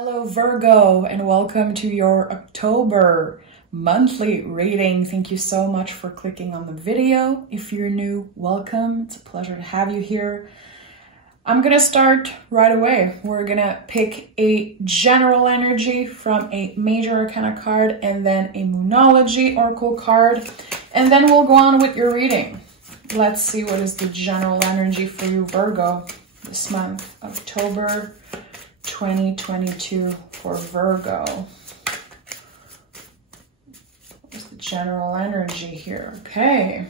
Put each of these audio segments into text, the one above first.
Hello Virgo, and welcome to your October monthly reading. Thank you so much for clicking on the video. If you're new, welcome. It's a pleasure to have you here. I'm gonna start right away. We're gonna pick a general energy from a major arcana card and then a Moonology oracle card, and then we'll go on with your reading. Let's see what is the general energy for you, Virgo, this month, October 2022 for Virgo. What's the general energy here? Okay.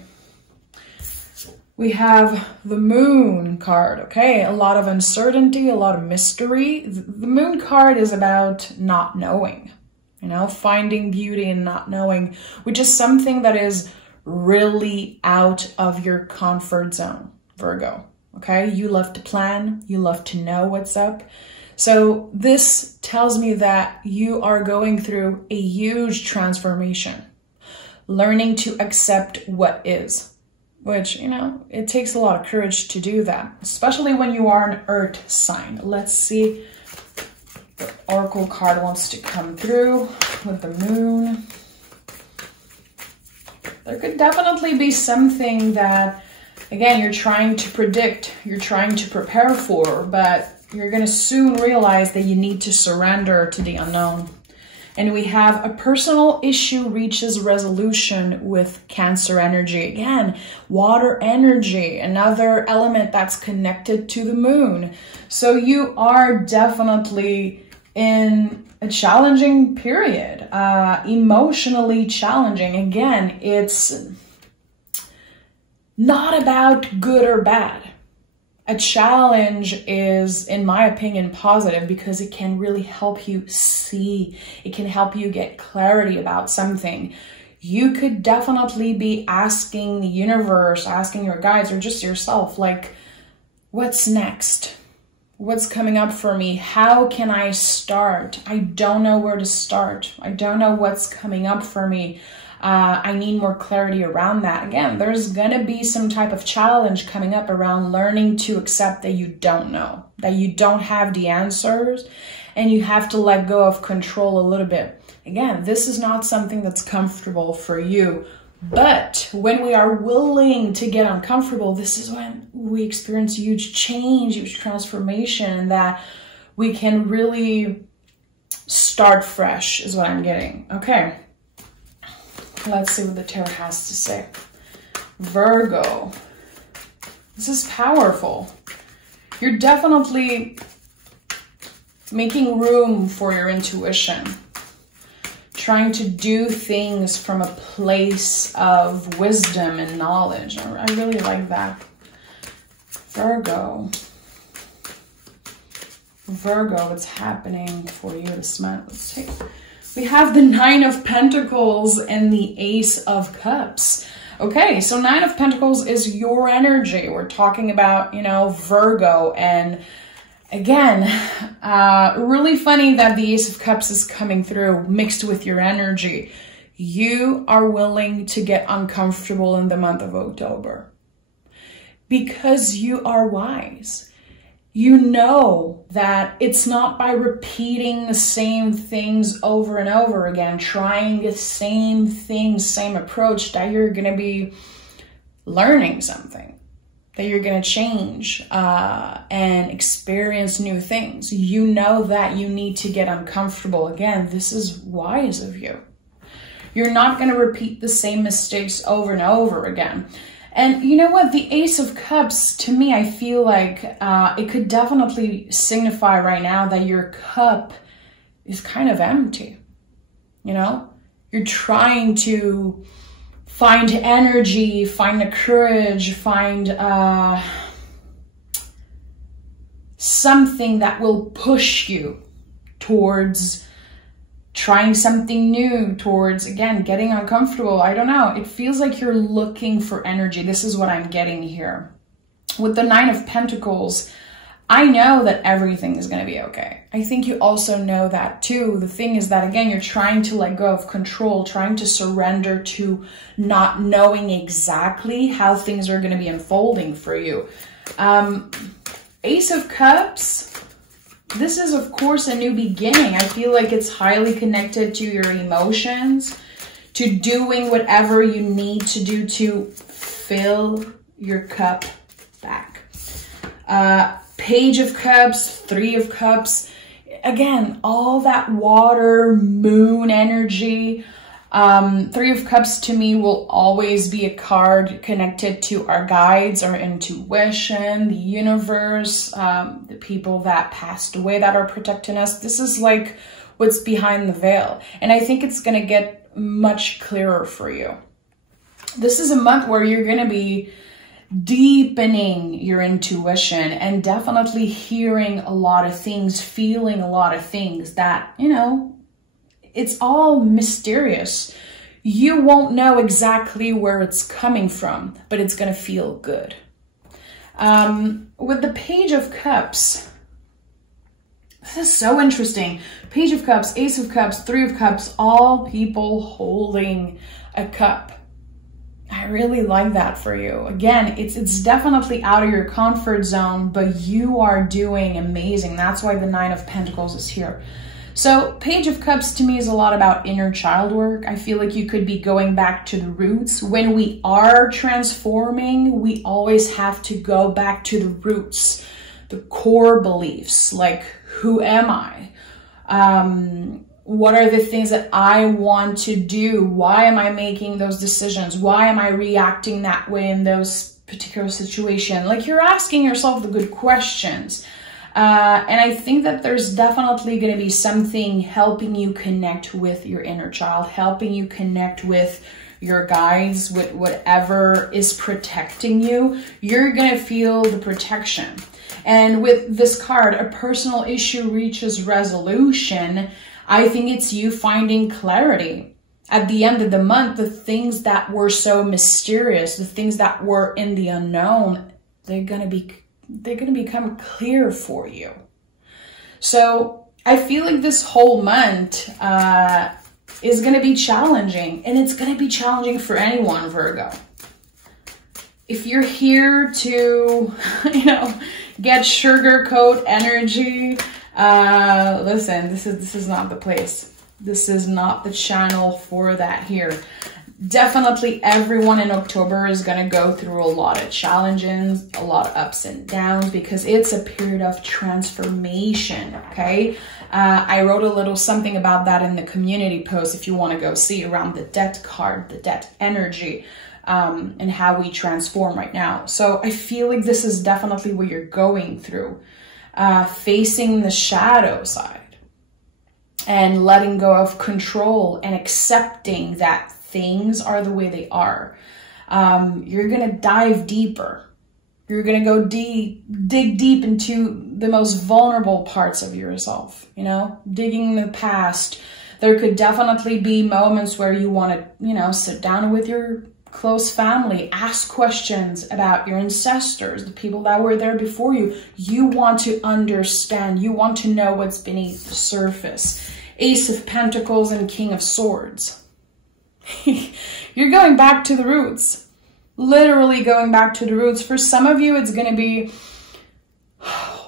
We have the Moon card, okay? A lot of uncertainty, a lot of mystery. The Moon card is about not knowing, you know, finding beauty in not knowing, which is something that is really out of your comfort zone, Virgo, okay? You love to plan, you love to know what's up. So this tells me that you are going through a huge transformation, learning to accept what is, which, you know, it takes a lot of courage to do that, especially when you are an earth sign. Let's see what oracle card wants to come through with the Moon. There could definitely be something that, again, you're trying to predict, you're trying to prepare for, but you're going to soon realize that you need to surrender to the unknown. And we have a personal issue reaches resolution with Cancer energy. Again, water energy, another element that's connected to the Moon. So you are definitely in a challenging period, emotionally challenging. Again, it's not about good or bad. A challenge is, in my opinion, positive because it can really help you see. It can help you get clarity about something. You could definitely be asking the universe, asking your guides, or just yourself, like, what's next? What's coming up for me? How can I start? I don't know where to start. I don't know what's coming up for me. I need more clarity around that. Again, there's going to be some type of challenge coming up around learning to accept that you don't know, that you don't have the answers, and you have to let go of control a little bit. Again, this is not something that's comfortable for you, but when we are willing to get uncomfortable, this is when we experience huge change, huge transformation, and that we can really start fresh is what I'm getting. Okay. Let's see what the tarot has to say. Virgo, this is powerful. You're definitely making room for your intuition, trying to do things from a place of wisdom and knowledge. I really like that. Virgo, what's happening for you this month? Let's take... We have the Nine of Pentacles and the Ace of Cups. Okay, so Nine of Pentacles is your energy. We're talking about, you know, Virgo. And again, really funny that the Ace of Cups is coming through mixed with your energy. You are willing to get uncomfortable in the month of October because you are wise. You know that it's not by repeating the same things over and over again, trying the same things, same approach, that you're going to be learning something, that you're going to change and experience new things. You know that you need to get uncomfortable. Again, this is wise of you. You're not going to repeat the same mistakes over and over again. And you know what? The Ace of Cups, to me, I feel like it could definitely signify right now that your cup is kind of empty. You know, you're trying to find energy, find the courage, find something that will push you towards trying something new, towards, again, getting uncomfortable. I don't know. It feels like you're looking for energy. This is what I'm getting here. With the Nine of Pentacles, I know that everything is going to be okay. I think you also know that too. The thing is that, again, you're trying to let go of control, trying to surrender to not knowing exactly how things are going to be unfolding for you. Ace of Cups, This is, of course, a new beginning. I feel like it's highly connected to your emotions, to doing whatever you need to do to fill your cup back. Page of Cups, Three of Cups. Again, all that water, moon energy. Three of Cups to me will always be a card connected to our guides, our intuition, the universe, the people that passed away that are protecting us. This is like what's behind the veil. And I think it's going to get much clearer for you. This is a month where you're going to be deepening your intuition and definitely hearing a lot of things, feeling a lot of things that, you know, it's all mysterious. You won't know exactly where it's coming from, but it's going to feel good. With the Page of Cups, this is so interesting. Page of Cups, Ace of Cups, Three of Cups, all people holding a cup. I really like that for you. Again, it's definitely out of your comfort zone, but you are doing amazing. That's why the Nine of Pentacles is here. So Page of Cups to me is a lot about inner child work. I feel like you could be going back to the roots. When we are transforming, we always have to go back to the roots, the core beliefs, like who am I? What are the things that I want to do? Why am I making those decisions? Why am I reacting that way in those particular situations? Like you're asking yourself the good questions. And I think that there's definitely going to be something helping you connect with your inner child, helping you connect with your guides, with whatever is protecting you. You're going to feel the protection. And with this card, a personal issue reaches resolution. I think it's you finding clarity. At the end of the month, the things that were so mysterious, the things that were in the unknown, they're going to become clear for you. So I feel like this whole month is going to be challenging, and it's going to be challenging for anyone, Virgo. If you're here to, you know, get sugarcoat energy, listen, this is not the place. This is not the channel for that here. Definitely everyone in October is going to go through a lot of challenges, a lot of ups and downs, because it's a period of transformation, okay? I wrote a little something about that in the community post if you want to go see, around the Death card, the Death energy, and how we transform right now. So I feel like this is definitely what you're going through, facing the shadow side and letting go of control and accepting that things are the way they are. You're going to dive deeper. You're going to go dig deep into the most vulnerable parts of yourself, you know, digging in the past. There could definitely be moments where you want to, you know, sit down with your close family, ask questions about your ancestors, the people that were there before you. You want to understand. You want to know what's beneath the surface. Ace of Pentacles and King of Swords. You're going back to the roots. Literally going back to the roots. For some of you, it's going to be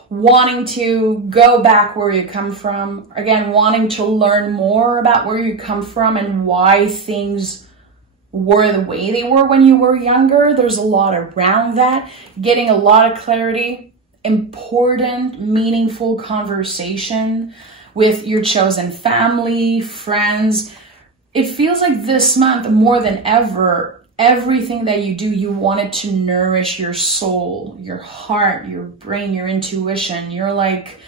wanting to go back where you come from. Again, wanting to learn more about where you come from and why things were the way they were when you were younger. There's a lot around that. Getting a lot of clarity. Important, meaningful conversation with your chosen family, friends. It feels like this month, more than ever, everything that you do, you want it to nourish your soul, your heart, your brain, your intuition. You're like,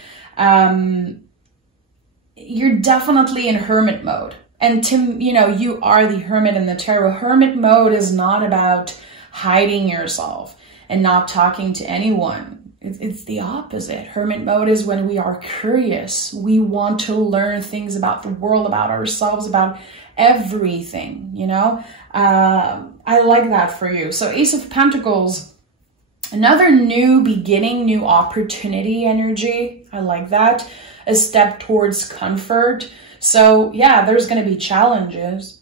you're definitely in hermit mode. And you know, you are the hermit in the tarot. Hermit mode is not about hiding yourself and not talking to anyone. It's the opposite. Hermit mode is when we are curious. We want to learn things about the world, about ourselves, about everything, you know. I like that for you. So Ace of Pentacles, another new beginning, new opportunity energy. I like that. A step towards comfort. So yeah, there's going to be challenges,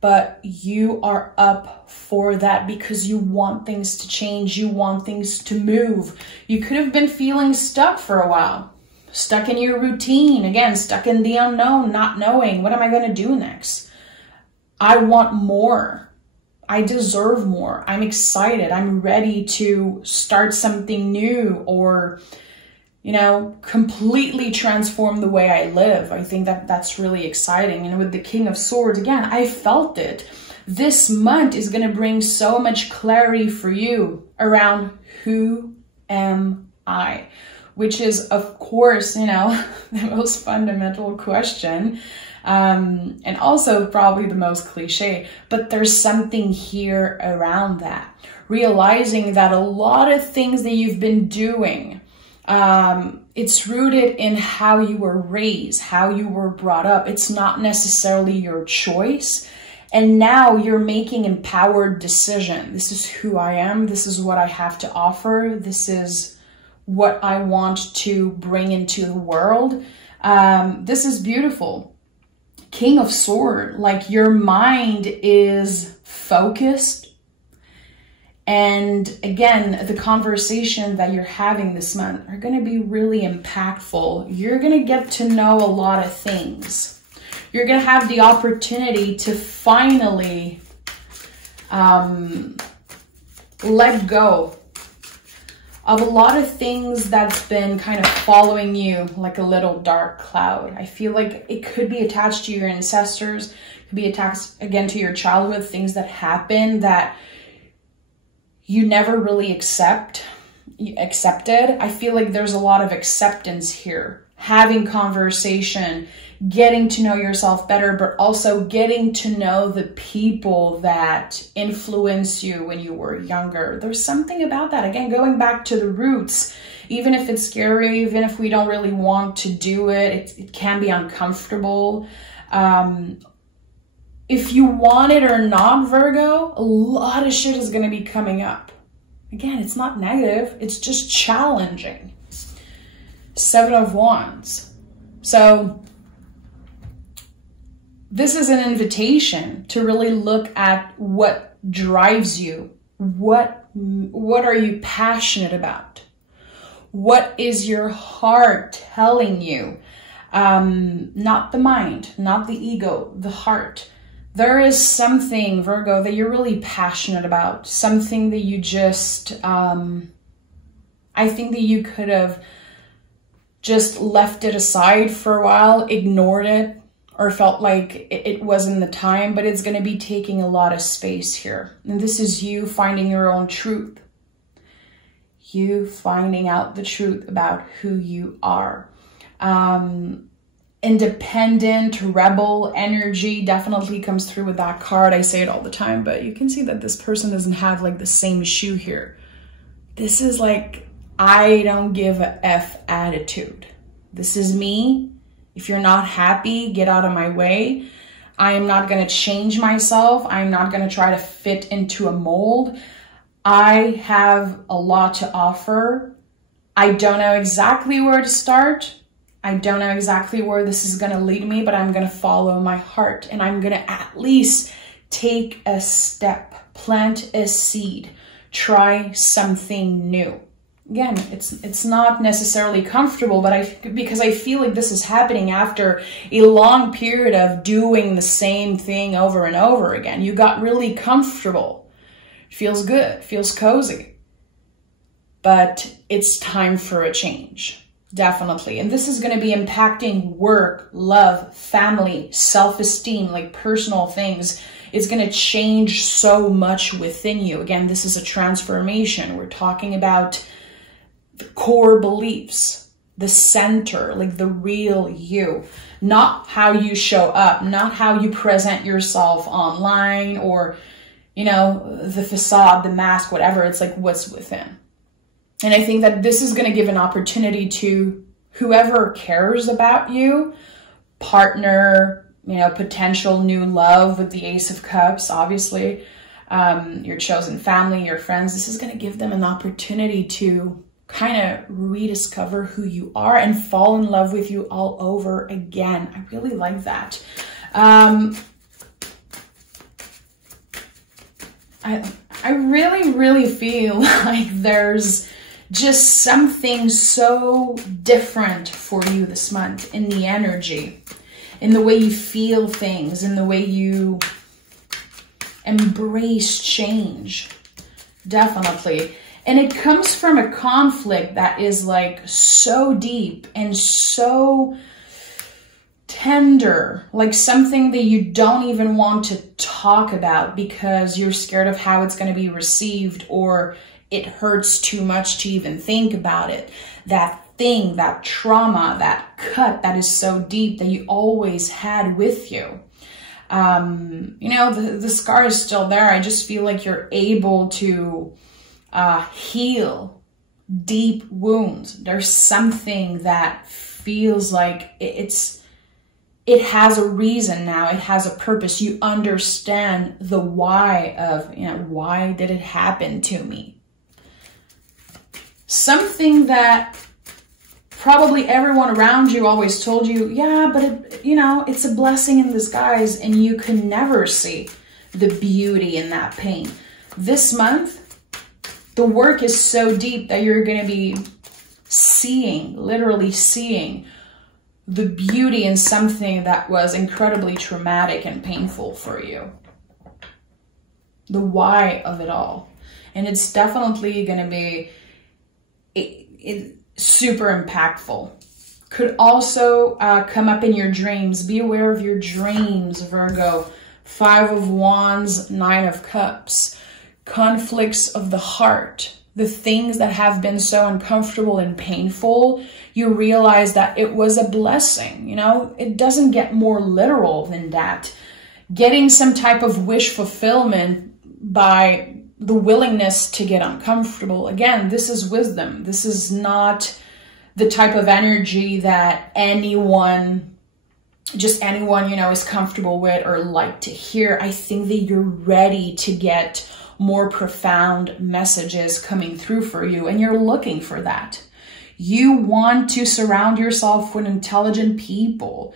but you are up for that because you want things to change. You want things to move. You could have been feeling stuck for a while. stuck in your routine, again, stuck in the unknown, not knowing, what am I going to do next? I want more. I deserve more. I'm excited. I'm ready to start something new, or, you know, completely transform the way I live. I think that that's really exciting. And with the King of Swords, again, I felt it. This month is going to bring so much clarity for you around who am I, which is, of course, you know, the most fundamental question. And also probably the most cliche, but there's something here around that. Realizing that a lot of things that you've been doing, it's rooted in how you were raised, how you were brought up. It's not necessarily your choice. And now you're making empowered decision. This is who I am. This is what I have to offer. This is what I want to bring into the world. This is beautiful. King of Swords, like your mind is focused. And again, the conversation that you're having this month are going to be really impactful. You're going to get to know a lot of things. You're going to have the opportunity to finally let go of a lot of things that's been kind of following you like a little dark cloud. I feel like it could be attached to your ancestors, it could be attached again to your childhood, things that happened that you never really accepted. I feel like there's a lot of acceptance here. Having conversation, getting to know yourself better, but also getting to know the people that influence you when you were younger. There's something about that. Again, going back to the roots, even if it's scary, even if we don't really want to do it, it can be uncomfortable. If you want it or not, Virgo, a lot of shit is going to be coming up. Again, it's not negative. It's just challenging. 7 of Wands. So this is an invitation to really look at what drives you. What are you passionate about? What is your heart telling you? Not the mind, not the ego, the heart. There is something, Virgo, that you're really passionate about. Something that you just, I think that you could have just left it aside for a while, ignored it, or felt like it wasn't the time, but it's going to be taking a lot of space here. And this is you finding your own truth. You finding out the truth about who you are. Independent, rebel energy definitely comes through with that card. I say it all the time, but you can see that this person doesn't have like the same issue here. This is like, I don't give a F attitude. This is me. If you're not happy, get out of my way. I am not going to change myself. I'm not going to try to fit into a mold. I have a lot to offer. I don't know exactly where to start. I don't know exactly where this is going to lead me, but I'm going to follow my heart, and I'm going to at least take a step, plant a seed, try something new. Again, it's not necessarily comfortable, but because I feel like this is happening after a long period of doing the same thing over and over again. You got really comfortable. Feels good, feels cozy. But it's time for a change. Definitely. And this is going to be impacting work, love, family, self-esteem, like personal things. It's going to change so much within you. Again, this is a transformation. We're talking about the core beliefs, the center, like the real you, not how you show up, not how you present yourself online or, you know, the facade, the mask, whatever. It's like what's within. And I think that this is going to give an opportunity to whoever cares about you, partner, you know, potential new love with the Ace of Cups, obviously, your chosen family, your friends. This is going to give them an opportunity to kind of rediscover who you are and fall in love with you all over again. I really like that. I really, really feel like there's Just something so different for you this month in the energy, in the way you feel things, in the way you embrace change. Definitely. And it comes from a conflict that is like so deep and so tender, like something that you don't even want to talk about because you're scared of how it's going to be received, or it hurts too much to even think about it. That thing, that trauma, that cut that is so deep that you always had with you. You know, the scar is still there. I just feel like you're able to heal deep wounds. There's something that feels like it has a reason now. It has a purpose. You understand the why of, you know, why did it happen to me? Something that probably everyone around you always told you, yeah, but it, you know, it's a blessing in disguise, and you can never see the beauty in that pain. This month, the work is so deep that you're going to be seeing, literally seeing the beauty in something that was incredibly traumatic and painful for you. The why of it all. And it's definitely going to be super impactful. Could also come up in your dreams. Be aware of your dreams, Virgo. 5 of Wands, 9 of Cups. Conflicts of the heart. The things that have been so uncomfortable and painful, you realize that it was a blessing. You know, it doesn't get more literal than that. Getting some type of wish fulfillment by the willingness to get uncomfortable. Again, this is wisdom. This is not the type of energy that anyone, you know, is comfortable with or like to hear. I think that you're ready to get more profound messages coming through for you, and you're looking for that. You want to surround yourself with intelligent people.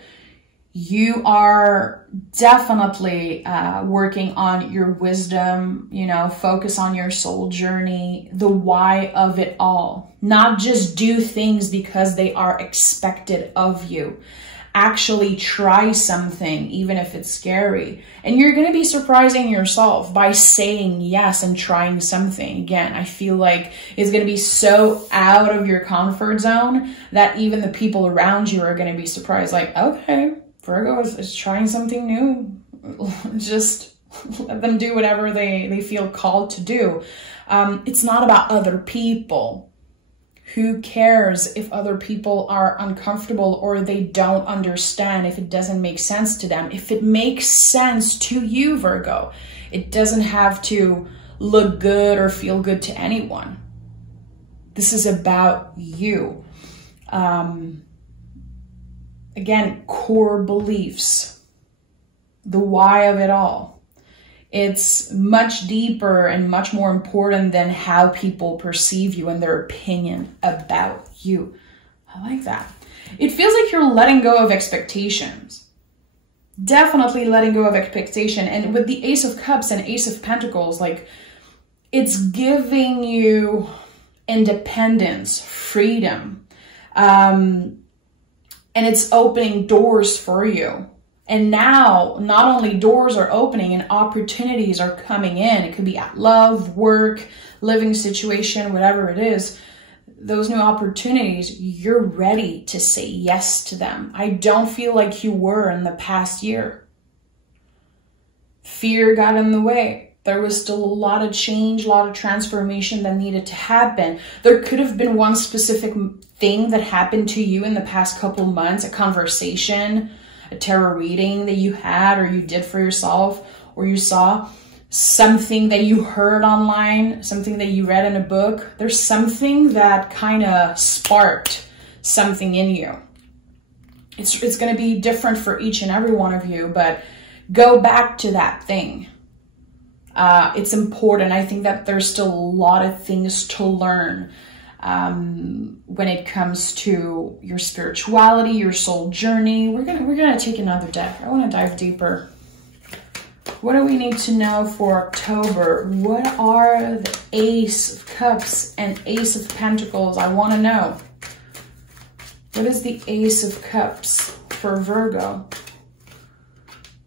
You are definitely working on your wisdom, you know, focus on your soul journey, the why of it all. Not just do things because they are expected of you. Actually try something, even if it's scary. And you're going to be surprising yourself by saying yes and trying something. Again, I feel like it's going to be so out of your comfort zone that even the people around you are going to be surprised. Like, okay, Virgo is trying something new. Just let them do whatever they feel called to do. It's not about other people. Who cares if other people are uncomfortable or they don't understand, if it doesn't make sense to them? If it makes sense to you, Virgo, it doesn't have to look good or feel good to anyone. This is about you. Again, core beliefs, the why of it all. It's much deeper and much more important than how people perceive you and their opinion about you. I like that. It feels like you're letting go of expectations. Definitely letting go of expectation. And with the Ace of Cups and Ace of Pentacles, like, it's giving you independence, freedom. And it's opening doors for you. And now, not only doors are opening and opportunities are coming in. It could be at love, work, living situation, whatever it is. Those new opportunities, you're ready to say yes to them. I don't feel like you were in the past year. Fear got in the way. There was still a lot of change, a lot of transformation that needed to happen. There could have been one specific thing that happened to you in the past couple months, a conversation, a tarot reading that you had or you did for yourself, or you saw something that you heard online, something that you read in a book. There's something that kind of sparked something in you. It's going to be different for each and every one of you, but go back to that thing. It's important. I think that there's still a lot of things to learn when it comes to your spirituality, your soul journey. We're gonna take another deck. I want to dive deeper. What do we need to know for October? What are the Ace of Cups and Ace of Pentacles? I want to know. What is the Ace of Cups for Virgo?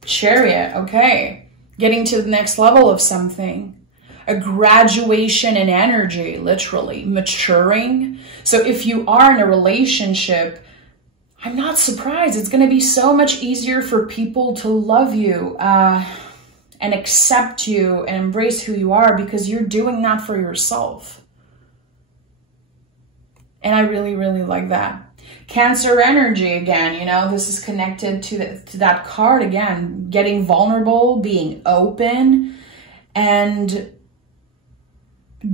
Chariot, okay. Getting to the next level of something. A graduation in energy, literally. Maturing. So if you are in a relationship, I'm not surprised. It's going to be so much easier for people to love you and accept you and embrace who you are because you're doing that for yourself. And I really, really like that. Cancer energy again, you know, this is connected to that card again. Getting vulnerable, being open, and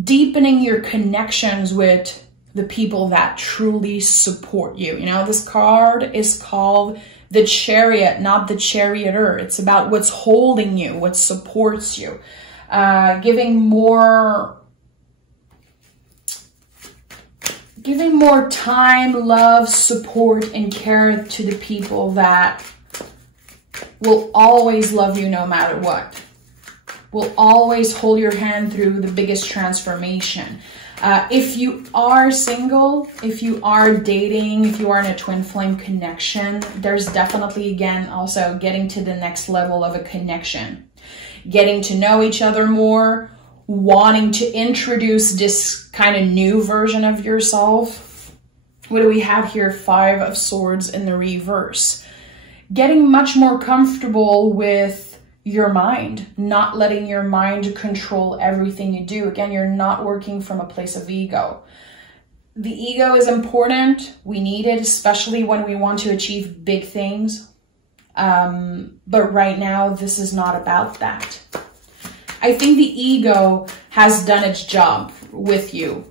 deepening your connections with the people that truly support you. You know, this card is called the Chariot, not the Charioteer. It's about what's holding you, what supports you. Giving more time, love, support, and care to the people that will always love you no matter what. Will always hold your hand through the biggest transformation. If you are single, if you are dating, if you are in a twin flame connection, there's definitely, again, also getting to the next level of a connection. Getting to know each other more, wanting to introduce this kind of new version of yourself. What do we have here? Five of Swords in the reverse. Getting much more comfortable with your mind, not letting your mind control everything you do. Again, you're not working from a place of ego. The ego is important. We need it, especially when we want to achieve big things. But right now, this is not about that. I think the ego has done its job with you.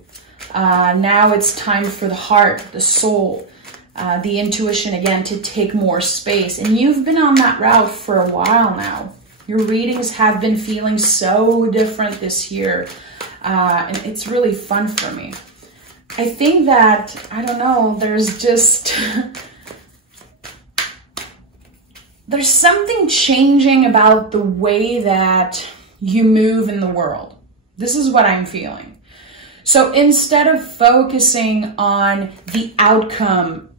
Now it's time for the heart, the soul, the intuition again to take more space. And you've been on that route for a while now. Your readings have been feeling so different this year. And it's really fun for me. I think that, I don't know, there's just... there's something changing about the way that you move in the world. This is what I'm feeling. So instead of focusing on the outcome,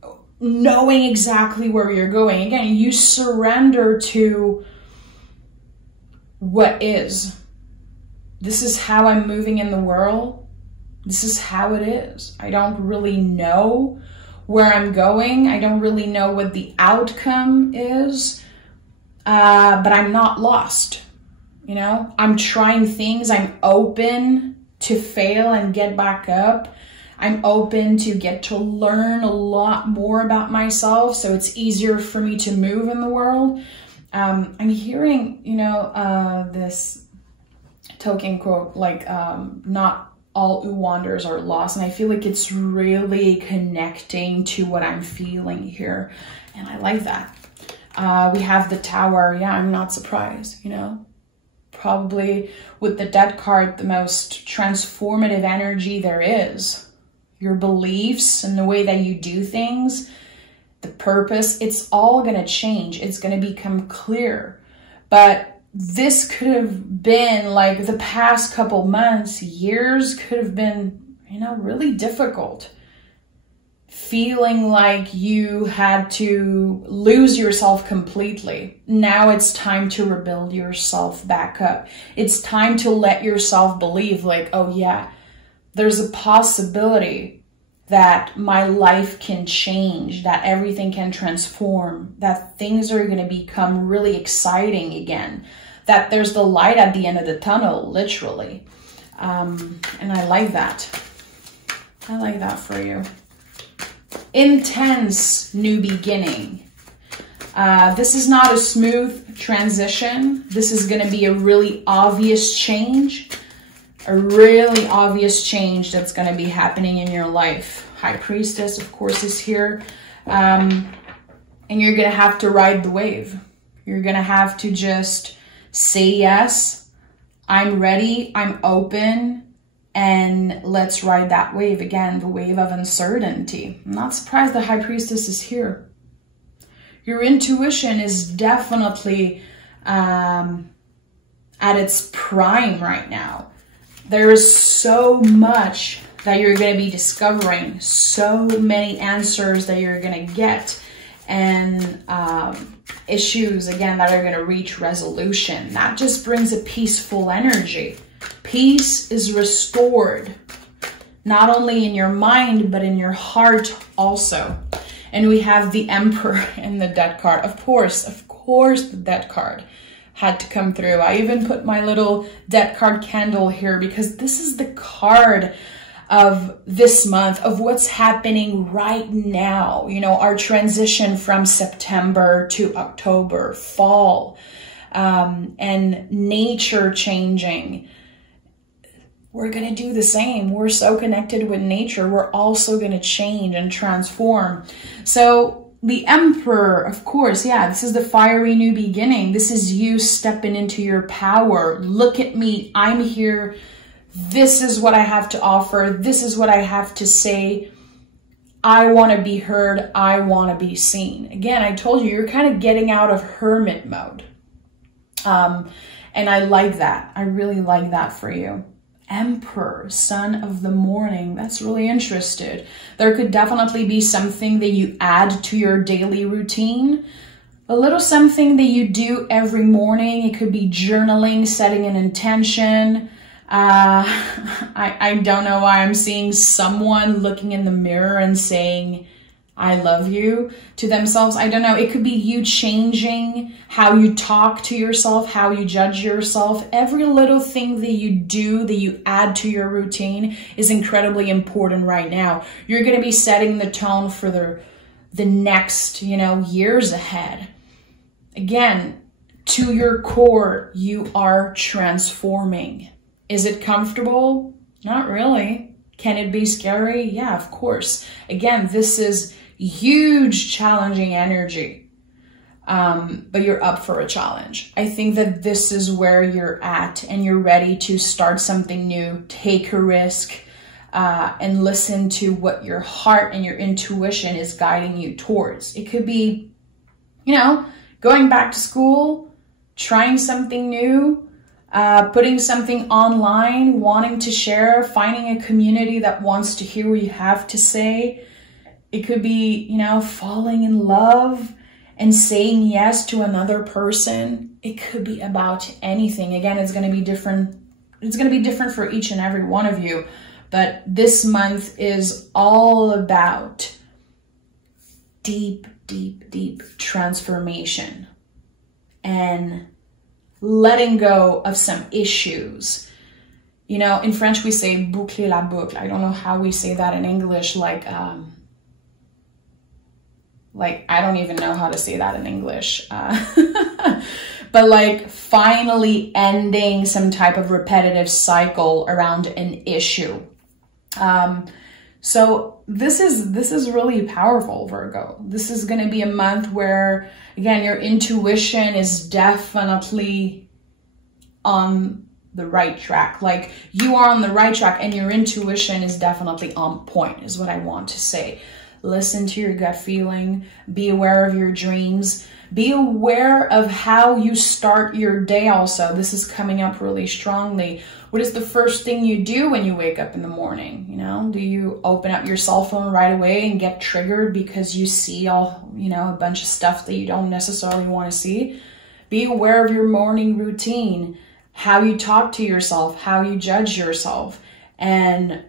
knowing exactly where you're going, again, you surrender to what is. This is how I'm moving in the world. This is how it is. I don't really know where I'm going. I don't really know what the outcome is, but I'm not lost. You know, I'm trying things. I'm open to fail and get back up. I'm open to get to learn a lot more about myself, so it's easier for me to move in the world. I'm hearing, you know, this Tolkien quote, like, not all who wanders are lost. And I feel like it's really connecting to what I'm feeling here. And I like that. We have the Tower. Yeah, I'm not surprised, you know. Probably with the Death card, the most transformative energy there is. Your beliefs and the way that you do things, the purpose, it's all going to change. It's going to become clear. But this could have been, like, the past couple months, years could have been, you know, really difficult. Feeling like you had to lose yourself completely. Now it's time to rebuild yourself back up. It's time to let yourself believe, like, oh yeah, there's a possibility that my life can change, that everything can transform, that things are going to become really exciting again, that there's the light at the end of the tunnel, literally. And I like that. I like that for you. Intense new beginning. This is not a smooth transition. This is going to be a really obvious change. A really obvious change that's going to be happening in your life. High Priestess, of course, is here. And you're going to have to ride the wave. You're going to have to just say yes. I'm ready. I'm open. And let's ride that wave again, the wave of uncertainty. I'm not surprised the High Priestess is here. Your intuition is definitely at its prime right now. There is so much that you're going to be discovering, so many answers that you're going to get, and issues, again, that are going to reach resolution. That just brings a peaceful energy. Peace is restored, not only in your mind, but in your heart also. And we have the Emperor in the Death card. Of course, the Death card had to come through. I even put my little Death card candle here because this is the card of this month, of what's happening right now. You know, our transition from September to October, fall, and nature changing. We're going to do the same. We're so connected with nature. We're also going to change and transform. So the Emperor, of course, yeah, this is the fiery new beginning. This is you stepping into your power. Look at me. I'm here. This is what I have to offer. This is what I have to say. I want to be heard. I want to be seen. Again, I told you, you're kind of getting out of hermit mode. And I like that. I really like that for you. Emperor, son of the morning. That's really interesting. There could definitely be something that you add to your daily routine. A little something that you do every morning. It could be journaling, setting an intention. I don't know why I'm seeing someone looking in the mirror and saying, I love you to themselves. I don't know. It could be you changing how you talk to yourself, how you judge yourself. Every little thing that you do, that you add to your routine is incredibly important right now. You're going to be setting the tone for the next, you know, years ahead. Again, to your core, you are transforming. Is it comfortable? Not really. Can it be scary? Yeah, of course. Again, this is huge, challenging energy, but you're up for a challenge. I think that this is where you're at and you're ready to start something new, take a risk, and listen to what your heart and your intuition is guiding you towards. It could be, you know, going back to school, trying something new, putting something online, wanting to share, finding a community that wants to hear what you have to say. It could be, you know, falling in love and saying yes to another person. It could be about anything. Again, it's going to be different. It's going to be different for each and every one of you. But this month is all about deep, deep, deep transformation and letting go of some issues. You know, in French, we say boucler la boucle. I don't know how we say that in English. Like, I don't even know how to say that in English. But like finally ending some type of repetitive cycle around an issue. So this is really powerful, Virgo. This is going to be a month where, again, your intuition is definitely on the right track. Like, you are on the right track and your intuition is definitely on point, is what I want to say. Listen to your gut feeling. Be aware of your dreams. Be aware of how you start your day also. This is coming up really strongly. What is the first thing you do when you wake up in the morning? You know, do you open up your cell phone right away and get triggered because you see all, you know, a bunch of stuff that you don't necessarily want to see? Be aware of your morning routine, how you talk to yourself, how you judge yourself, and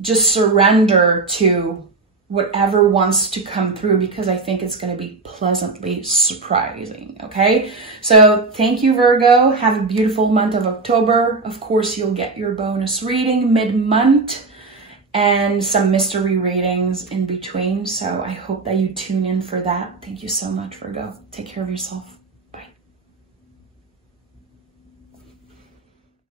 just surrender to whatever wants to come through, because I think it's going to be pleasantly surprising. Okay, so thank you, Virgo. Have a beautiful month of October. Of course, you'll get your bonus reading mid-month and some mystery readings in between. So I hope that you tune in for that. Thank you so much, Virgo. Take care of yourself.